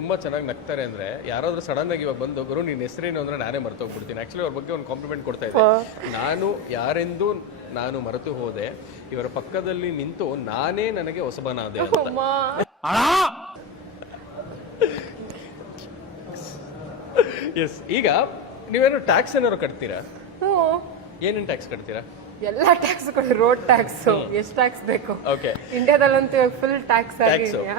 ತುಂಬಾ ಚೆನ್ನಾಗಿ ನಗ್ತಾರೆ ಅಂದ್ರೆ ಯಾರಾದ್ರೂ ಸಡನ್ ಆಗಿ ಇವಾಗ ಬಂದು ಗುರು ನಿನ್ನ ಹೆಸರೇನು ಅಂದ್ರೆ ನಾನೇ ಮರ್ತೋಗ್ಬಿಡ್ತೀನಿ. ಆಕ್ಚುಲಿ ಅವ್ರ ಬಗ್ಗೆ ಒಂದು ಕಾಂಪ್ಲಿಮೆಂಟ್ ಕೊಡ್ತಾ ಇದ್ದೆ. ನಾನು ಯಾರೆಂದು ನಾನು ಮರೆತು ಹೋದೆ, ಇವರ ಪಕ್ಕದಲ್ಲಿ ನಿಂತು ನಾನೇ ನನಗೆ ಹೊಸಬನಾದೆ ಅಂತ. ಎಸ್. ಈಗ ನೀವೇನು ಟ್ಯಾಕ್ಸ್ ಏನಾದ್ರು ಕಟ್ತೀರಾ? ಏನೇನು ಟ್ಯಾಕ್ಸ್ ಕಟ್ತೀರಾ? ಎಲ್ಲ ಟ್ಯಾಕ್ಸ್ ಕೊಡಿ. ರೋಡ್ ಟ್ಯಾಕ್ಸ್ ಎಷ್ಟು ಟ್ಯಾಕ್ಸ್ ಬೇಕು? ಓಕೆ. ಇಂಡಿಯಾದಲ್ಲಂತೂ ಫುಲ್ ಟ್ಯಾಕ್ಸ್ ಟ್ಯಾಕ್ಸ್. ಆಗಿದೆಯಾ?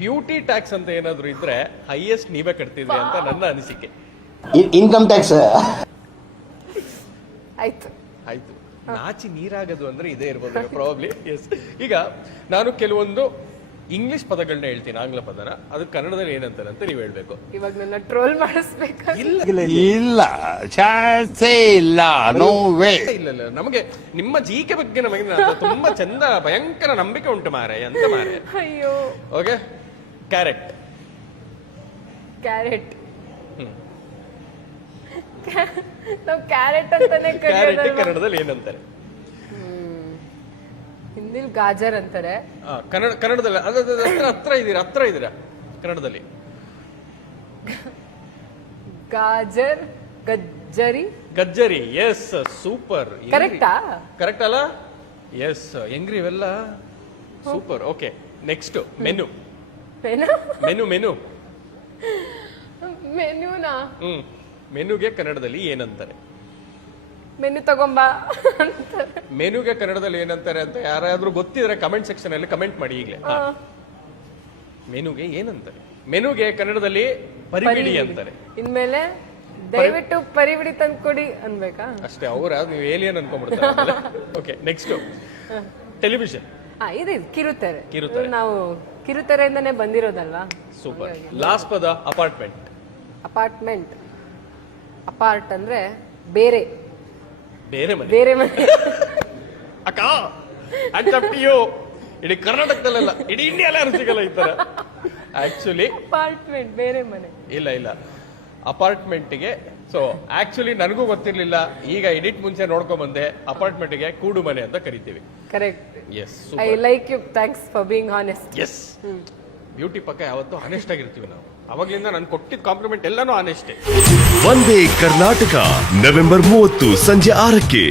ಬ್ಯೂಟಿ ಟ್ಯಾಕ್ಸ್ ಅಂತ ಏನಾದ್ರು ಇದ್ರೆ ಹೈಯೆಸ್ಟ್ ನೀವೇ ಕಟ್ತಿದ್ರಿ ಅಂತ ನನ್ನ ಅನಿಸಿಕೆ. ಇನ್ಕಮ್ ಟ್ಯಾಕ್ಸ್ ಆಯ್ತು. ಆಯ್ತು. ನಾಚಿ ನೀರಾಗದು ಅಂದ್ರೆ ಇದೇ ಇರ್ಬೋದು ಪ್ರಾಬ್ಲಿ. ಎಸ್. ಈಗ ನಾನು ಕೆಲವೊಂದು ಇಂಗ್ಲಿಷ್ ಪದಗಳನ್ನ ಹೇಳ್ತೀನಿ, ಆಂಗ್ಲ ಪದನ. ಅದು ಕನ್ನಡದಲ್ಲಿ ಏನಂತಾರೆ ಅಂತ ನೀವು ಹೇಳ್ಬೇಕು. ಇವಾಗ ನನ್ನ ಟ್ರೋಲ್ ಮಾಡಿಸ್ಬೇಕು. ಇಲ್ಲ ಚಾನ್ಸೇ ಇಲ್ಲ. No way. ಇಲ್ಲ ನಮಗೆ ನಿಮ್ಮ ಜೀಕೆ ಬಗ್ಗೆ ನಮಗೆ ತುಂಬಾ ಚಂದ ಭಯಂಕರ ನಂಬಿಕೆ ಉಂಟು ಮಾರೆ. ಎಂತ ಮಾರೆ. ಅಯ್ಯೋ. ಓಕೆ. ಕ್ಯಾರೆಟ್. ಕ್ಯಾರೆಟ್. ನಾವು ಕ್ಯಾರೆಟ್ ಅಂತಾನೆ ಕ್ಯಾರೆಟ್ ಕರೆಯೋದು. ಕನ್ನಡದಲ್ಲಿ ಏನಂತಾರೆ? ಹಿಂದಿಲ್ ಗಾಜರ್ ಅಂತಾರೆ. ಕನ್ನಡದಲ್ಲಿ ಹತ್ರ ಇದ್ದೀರಾ ಕನ್ನಡದಲ್ಲಿ. ಗಾಜರ್, ಗಜ್ಜರಿ. ಗಜ್ಜರಿ. Yes, super. ಕರೆಕ್ಟಾ? ಕರೆಕ್ಟ್ ಅಲ್ಲ? ಎಸ್. ಹೆಂಗ್ರಿ ಇವೆಲ್ಲ? Super. Okay. Next menu. Menu menu ಮೆನ್ಯೂನಾ? ಮೆನುಗೆ ಕನ್ನಡದಲ್ಲಿ ಏನಂತಾರೆ? ಮೆನು ತಗೊಂಬಾ. ಮೆನುಗೆ ಕನ್ನಡದಲ್ಲಿ ಏನಂತಾರೆ ಅಂತ ಯಾರಾದ್ರೂ ಗೊತ್ತಿದ್ರೆ ಕಮೆಂಟ್ ಸೆಕ್ಷನ್ ಅಲ್ಲಿ ಕಮೆಂಟ್ ಮಾಡಿ ಈಗಲೇ. ಮೆನುಗೆ ಏನಂತಾರೆ? ಮೆನುಗೆ ಕನ್ನಡದಲ್ಲಿ ಪರಿಬಿಡಿ ಅಂತಾರೆ. ಇನ್ಮೇಲೆ ದಯವಿಟ್ಟು ಪರಿಬಿಡಿ ತಂದ್ಕೊಡಿ ಅನ್ಬೇಕಾ? ಅಷ್ಟೇ. ಅವ್ರ ನೀವು ಏಲಿಯನ್ ಅನ್ಕೊಂಡ್ಬಿಡ್ತಾರೆ. ಓಕೆ. Next television. ಇದು ಕಿರುತೆರೆ. ಕಿರುತೆರೆ. ನಾವು ಕಿರುತೆರೆಯಿಂದನೇ ಬಂದಿರೋದಲ್ವಾ? ಸೂಪರ್. ಲಾಸ್ಟ್ ಪದ ಅಪಾರ್ಟ್ಮೆಂಟ್. ಅಪಾರ್ಟ್ಮೆಂಟ್. ಅಪಾರ್ಟ್ ಅಂದ್ರೆ ಬೇರೆ. ಬೇರೆ ಮನೆ. ಬೇರೆ ಮನೆ. ಅಕ್ಕ ಅಯ್ಯೋ, ಇಡೀ ಕರ್ನಾಟಕದಲ್ಲ ಇಡೀ ಇಂಡಿಯಾ ಯಾರು ಸಿಗಲ್ಲ ಈ ತರ. ಆಕ್ಚುಲಿ ಅಪಾರ್ಟ್ಮೆಂಟ್ ಬೇರೆ ಮನೆ. ಇಲ್ಲ ಅಪಾರ್ಟ್ಮೆಂಟ್ಗೆ. ಸೊ ಆಕ್ಚುಲಿ ನನಗೂ ಗೊತ್ತಿರ್ಲಿಲ್ಲ, ಈಗ ಎಡಿಟ್ ಮುಂಚೆ ನೋಡ್ಕೊಂಡ್ ಬಂದೆ. ಅಪಾರ್ಟ್ಮೆಂಟ್ಗೆ ಕೂಡು ಮನೆ ಅಂತ ಕರಿತೀವಿ. Correct. Yes. I like you. Thanks for being honest. Yes. Beauty ಪಕ್ಕ ಯಾವತ್ತೂ ಆನೆಸ್ಟ್ ಆಗಿರ್ತೀವಿ ನಾವು. ಅವಾಗ್ಲಿಂದ ನಾನು ಕೊಟ್ಟಿದ್ದ ಕಾಂಪ್ಲಿಮೆಂಟ್ ಎಲ್ಲಾನು ಆನೆಸ್ಟೇ. ವಂದೇ ಕರ್ನಾಟಕ ನವೆಂಬರ್ 30 ಸಂಜೆ 6ಕ್ಕೆ.